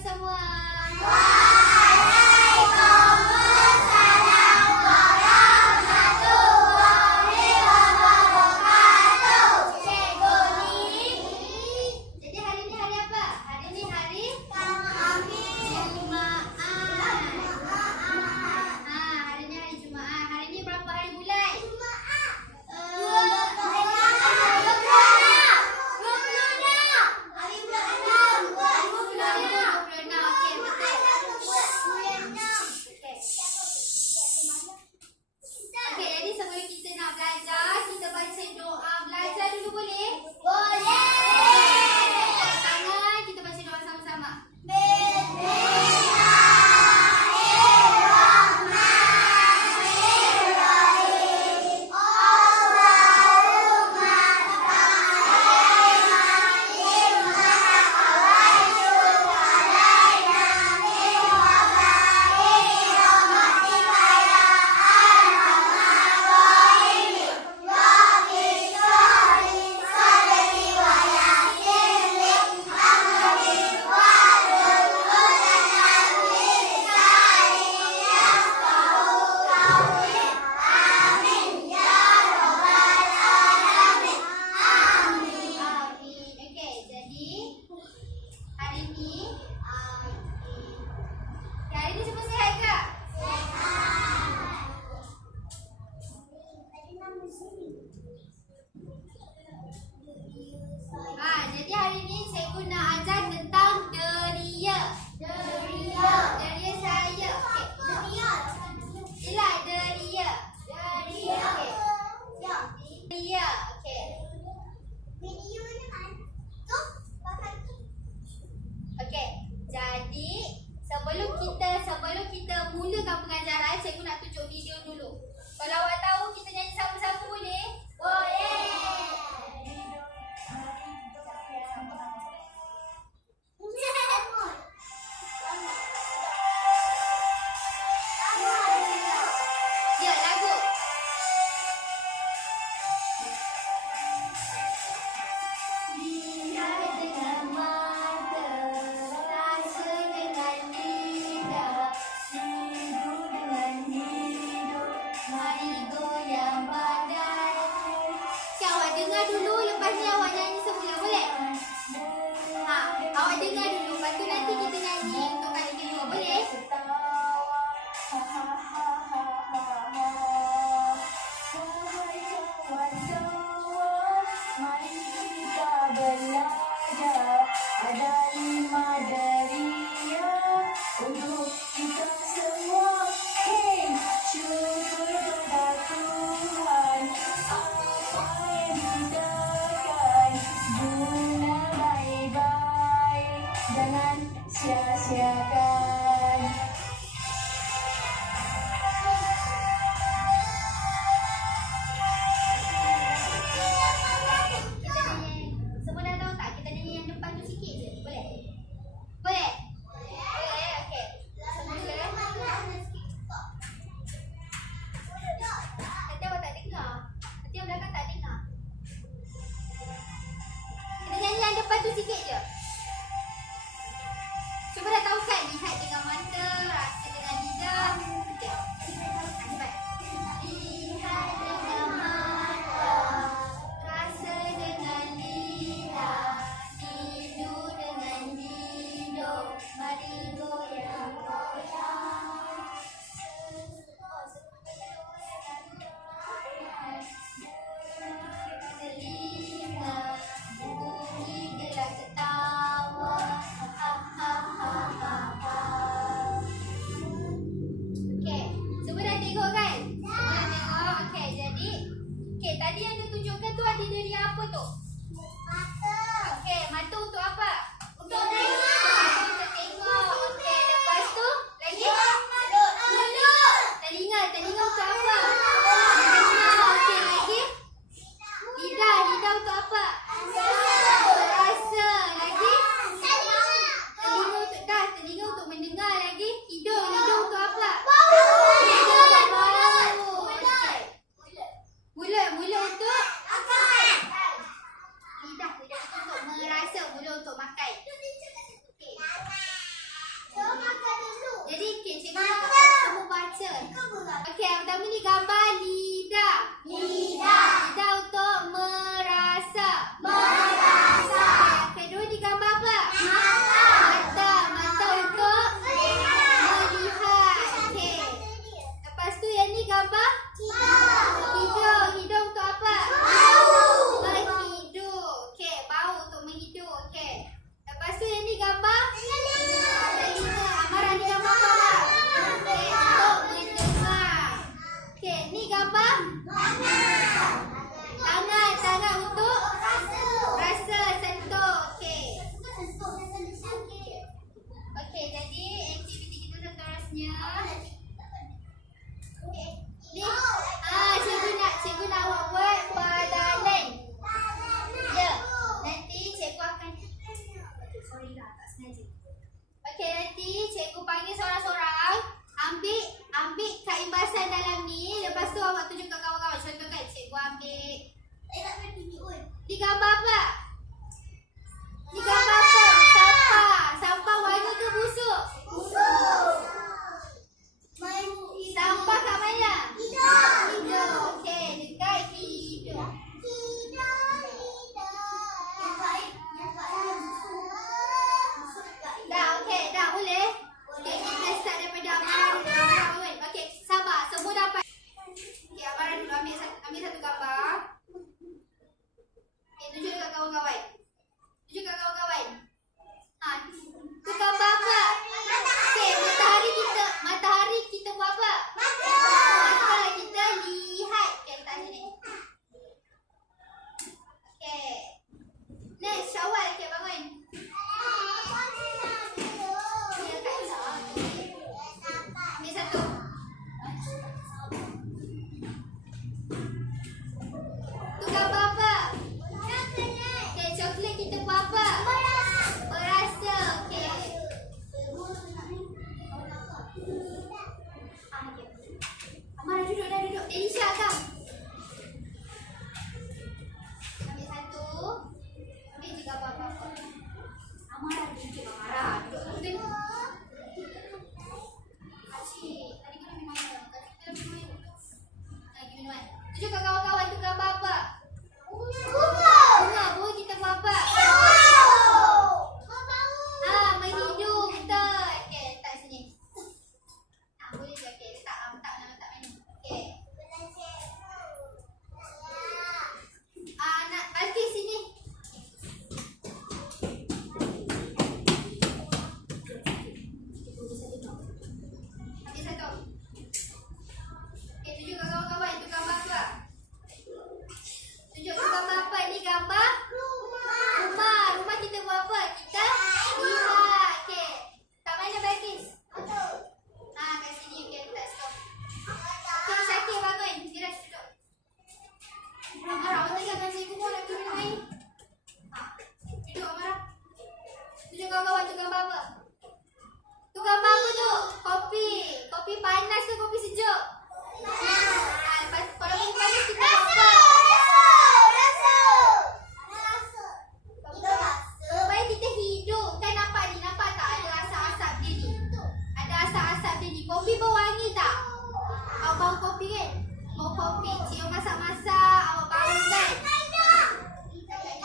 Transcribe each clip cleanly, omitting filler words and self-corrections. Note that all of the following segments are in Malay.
semua. Jadi hari ni cikgu nak ajar tentang deria. Deria saya. Deria. Yelah, deria. Deria. Deria. Okey. Video ni kan? Tu pakai tu. Okey. Jadi sebelum kita mulakan pengajaran, cikgu nak tunjuk video dulu. Kalau awak tahu kita nyanyi sama-sama boleh? Boleh. Okey, yang pertama ni gambar lidah. Lidah untuk merasa. Yang kedua ni gambar apa? Mata untuk melihat. Okey. Lepas tu yang ni gambar hidung untuk apa? Menghidup. Okey, bau untuk menghidup. Okey. Lepas tu yang ni gambar telinga. Amara ni gambar apa? Okey, untuk mendengar. Okey, ni gambar tangan untuk rasa, sentuh. Okey. Okey, jadi aktiviti kita seterusnya. Ni, cikgu nak awak buat padanan. Ya, nanti cikgu akan sorry lah, tak sengaja. Okey, nanti cikgu panggil seorang-seorang, ambil kaimbasan dalam ni, lepas tu awak tunjuk kat kawan-kawan. Contohkan cikgu ambil ni gambar apa? Ni gambar apa? Sampah wangi ke busuk? Sampah kat mana? Hidung. Okey, dekat hidung. Dah, okey, dah boleh. Okey, kita start daripada Amara dulu. Okey, sabar. Semua dapat. Okey, Amara dulu ambil satu gambar. Okey, tunjuk kat kawan-kawan. Tu gambar apa? Okey, matahari kita buat apa? Mata kita lihat. Okey, letak sini. Okey. Next, Syawal. Okey, bangun. Ambil satu. Tu gambar apa? Okey, coklat kita buat apa? Merasa. Okey. Amara duduk. Elisha kau. Ambil satu. Ambil juga apa-apa. Amara duduk. Duduk. Asyik. Tadi kau nak minum mana? Lagi minuman. Tunjuk kat kawan-kawan tu gambar apa? Bunga. Bunga kita buat apa? Menghidup. Betul. Okey, letak sini. Boleh je. Okey, letak mana? Okey. Nak balik sini. Ambil satu. Okey, tunjuk kat kawan-kawan tu gambar apa? Tunjuk tu gambar apa? Ni gambar rumah kita buat apa? Kita lihat. Okey. Kat mana Balkis? Kat sini. Okey, letak stop. Okey, Syakir bangun. Firas duduk. Amara, awak tinggalkan cikgu pun nak minum air. Duduk Amara. Tunjuk kawan-kawan tu gambar apa? Tu gambar apa tu? Kopi panas ke kopi sejuk? Lepas kalau kopi panas kita buat apa? Supaya kita hidup. Kan nampak ni? Nampak tak ada asap-asap dia ni? Ada asap-asap dia ni. Kopi berwangi tak? Awak bau kopi kan? Bau kopi. Cik awak masak-masak. Awak bau kan?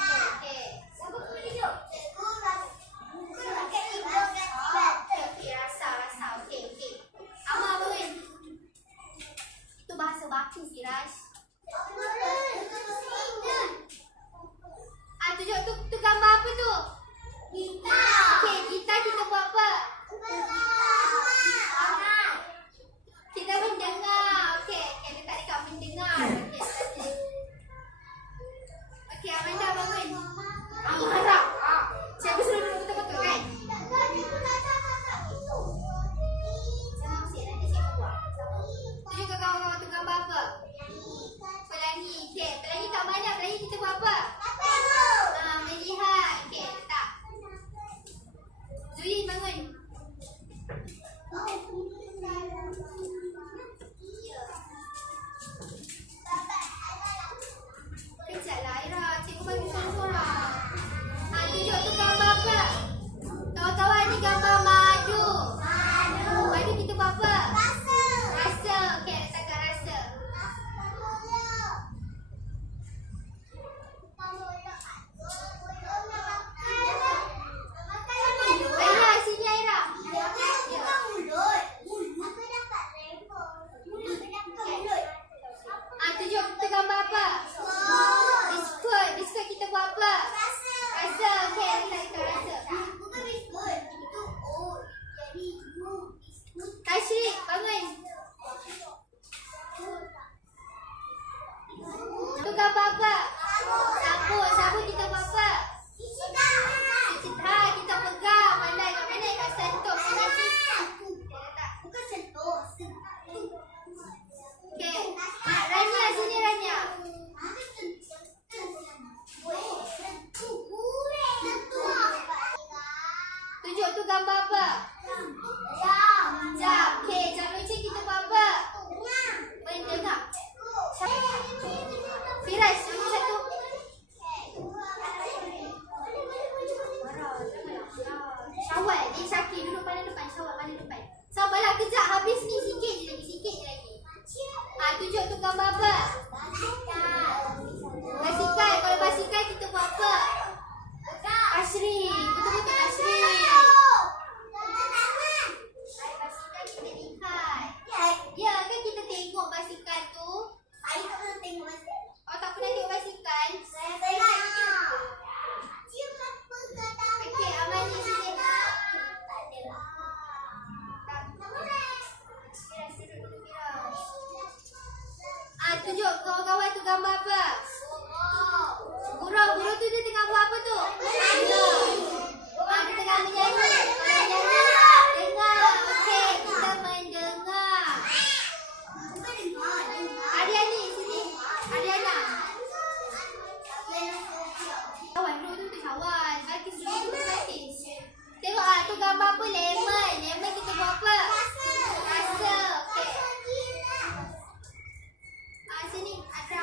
Okey. Siapa boleh hidup? Okey, rasa. Okey. Amar bangun. Itu bahasa baku, Firas. Tunjuk tu gambar apa tu? Gitar. Okey, gitar kita buat apa? Kita mendengar. Okey, letak dekat mendengar. Okey, Amanda bangun. Amara. Cikgu suruh duduk betul-betul kan? Jangan asyik, nanti cikgu buat. Tunjuk ke kawan-kawan tu gambar apa? Pelangi. Okey, pelangi kat mana? Pelangi kita buat apa? Melihat. Okey, letak. Zuri bangun. Kejaplah Aira, cikgu bagi sorang-sorang. kawan. Balkis dulu, Balkis. Tengok tu gambar apa? Lemon. Lemon kita buat apa? Rasa. Okey. Sini ada.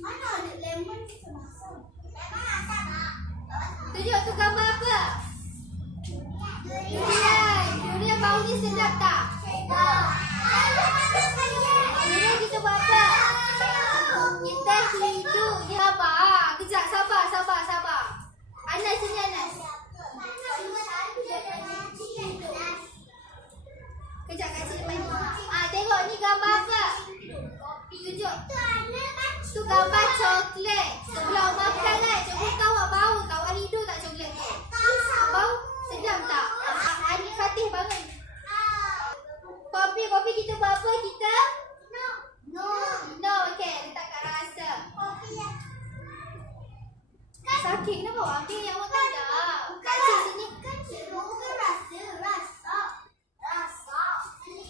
Mana ada lemon kita masak? Lemon masak tak? Tunjuk tu gambar apa? Durian. Durian baunya sedap tak? Sedap. Durian kita buat apa? Kita hidup. Sabar. Kejap. Sabar. Anas sini Anas. Kejap kat sini depan ni. Tengok ni gambar apa? Tunjuk. Tu gambar coklat. Sebelum awak makan kan, coklat tu awak bau tak? Awak hidup tak coklat tu? Bau? Sedap tak? Anik Fatih bangun. Kopi kita buat apa kita? No. Okey, letak kat rasa. Sakit kenapa awak ambil yang awak tak ada? Kat sini. Bukan rasa.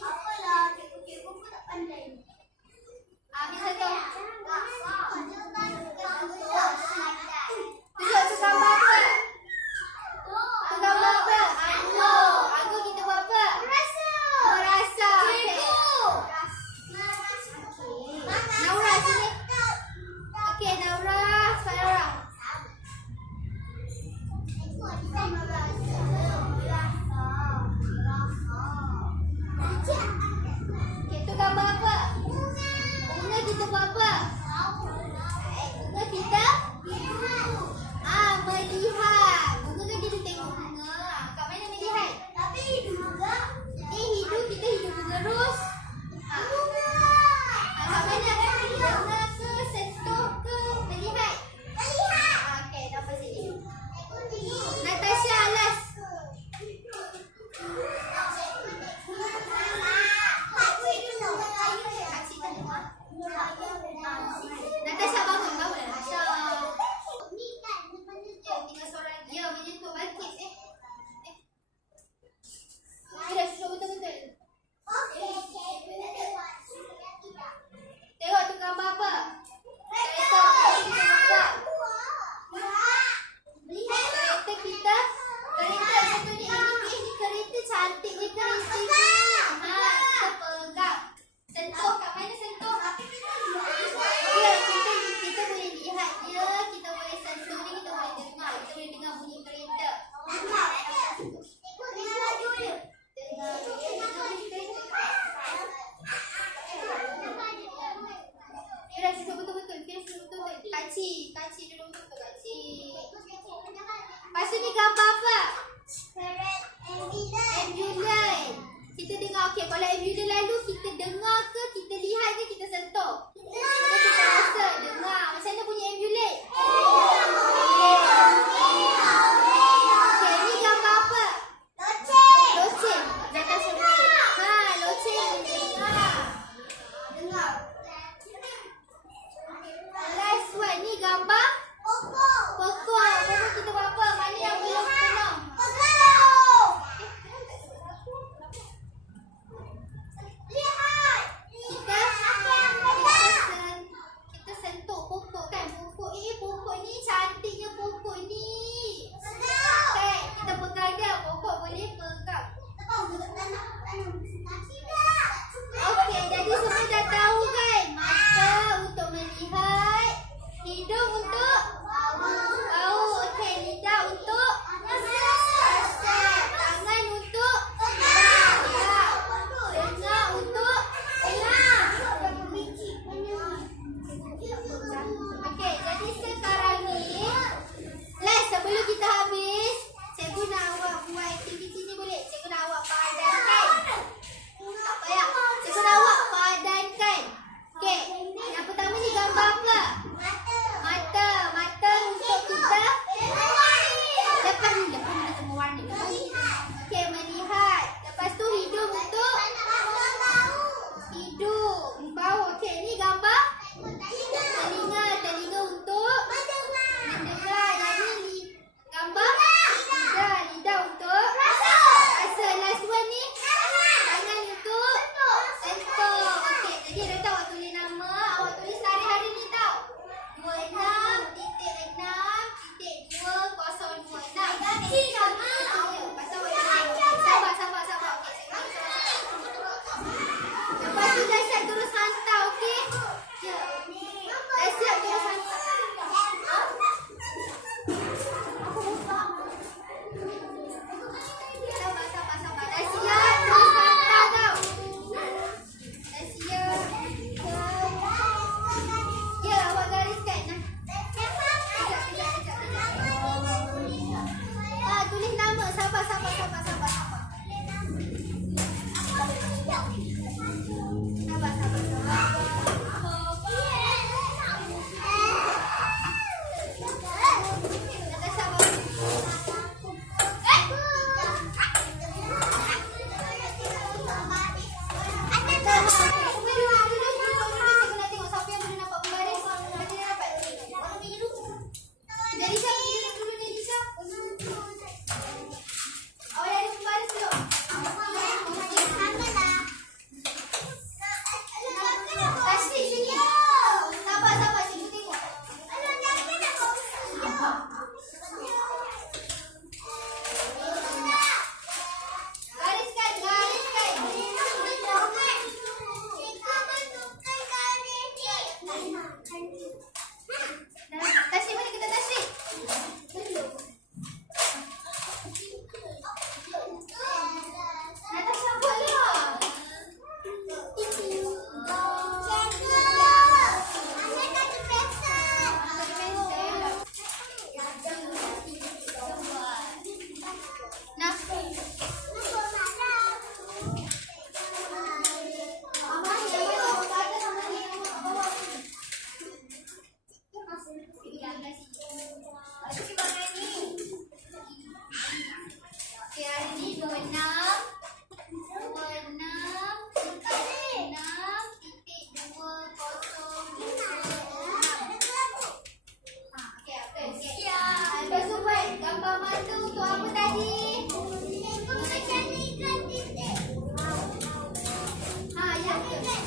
Apalah, cikgu pun tak pandai. Ambil satu. Tunjuk tu gambar apa? Tu gambar apa? Anggur kita buat apa? Rasa. Naura sini. Okey, Naura. Sebab Naura. Okey, tu gambar apa? Bunga kita buat apa? Bunga kita? Melihat. Bunga kan kita tengok bunga. Kat mana melihat? Tapi hidup juga. Hidup kita hidup bunga ros. Kat mana? Bunga ke, sentuh ke, melihat? Okey, dapat sini. Natasha, Alas. Natasha bangun Natasha. Tinggal seorang dia menyentuh Balkis Dah sudah betul-betul. Tengok tu gambar apa? Kereta kita. Kereta satu ni ini kereta cantik ni kereta ni. Kita pegang. Sentuh kat mana sentuh? Ya, kita boleh lihat dia, kita boleh sentuh ni, kita boleh dengar. Kita boleh dengar bunyi kereta. Kira sudah betul-betul. Kaci dulu betul kaci. Lepas tu ni gambar apa? Ambulans. Kita dengar. Okey, kalau ambulans lalu kita dengar ke, kita lihat ke, kita sentuh? Kita rasa, dengar. Macam mana bunyi ambulans? Okey, ni gambar apa? Loceng. Loceng. Dengar. Last one ni gambar pokok kita buat apa? Mana yang belum tenang? Lihat. Kita Gariskan, gariskan. Tasik mana kita tasik? Natasha buatlah. Okay, hari ni 26 Lepas tu buat gambar mata untuk apa tadi? Yang tu.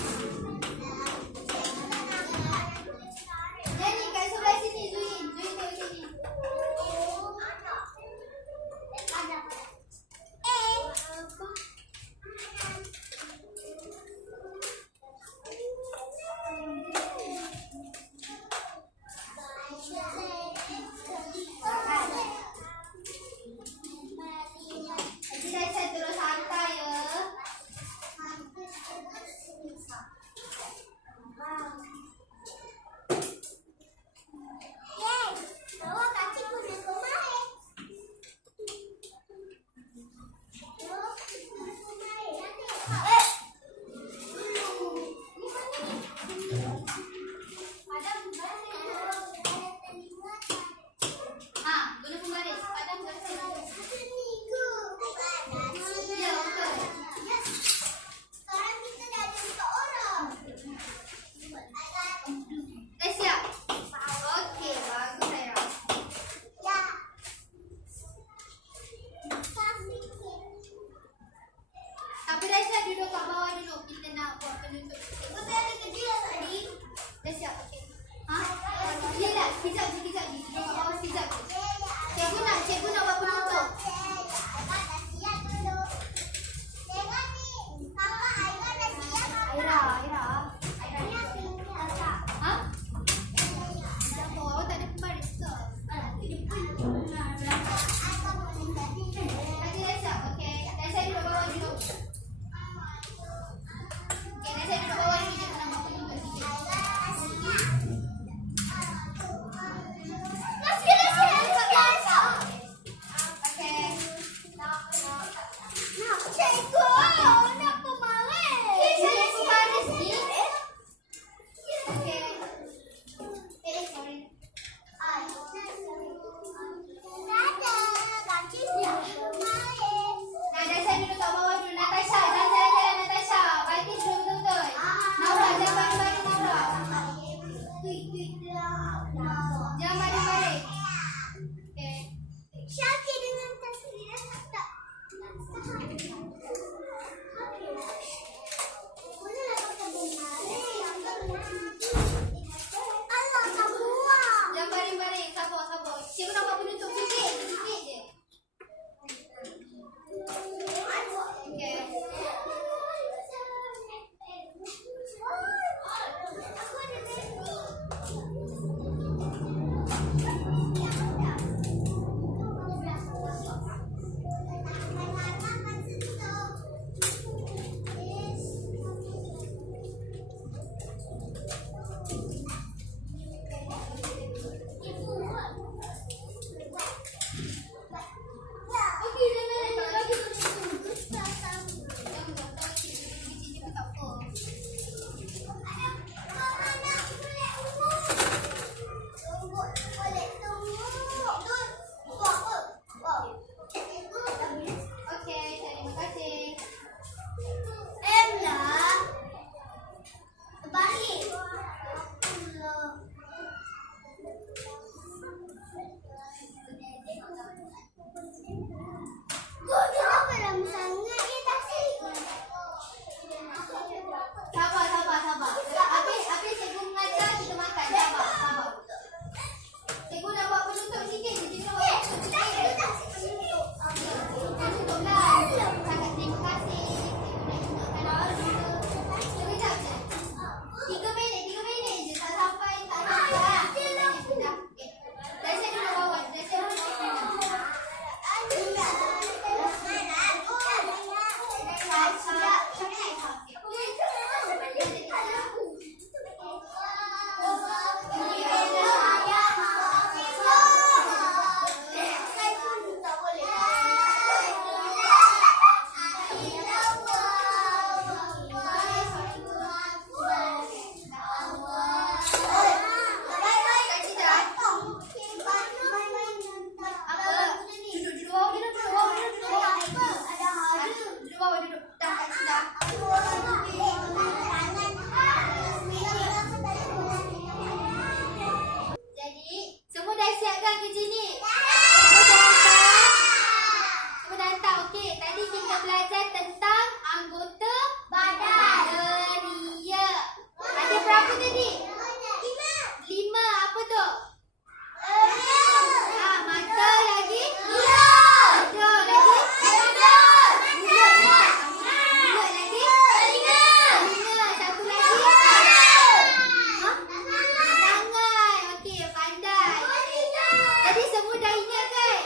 Nyanyi kat sebelah sini, Zuin. Zuin tengok sini. Saya terus hantar ya. Guna pembaris. Padam baris. Ya, betul. Dah siap? Okey, bagus saya. Tapi Raisya duduk kat bawah dulu. Kita nak buat penutup. Betul ada kerja tadi. Dah siap, okey. Sekejap, sekejap. Duduk kat bawah sekejap. Cikgu nak buat penutup. Aira. Ha? Awak tak ada pembaris ke? Tadi dah siap, okey. Dan saya duduk bawah dulu. Okey, dan saya duduk bawah dulu. Cikgu nak buat penutup sikit. Jangan balik-balik. Okay. Syaki dengan tasbih tak. Bolehlah pakai Allah tak buat. Jangan balik-balik. Sabar. Cikgu nak buat penutup sikit je. Okay. Aku ada baby. Ibu. semudah ini kan?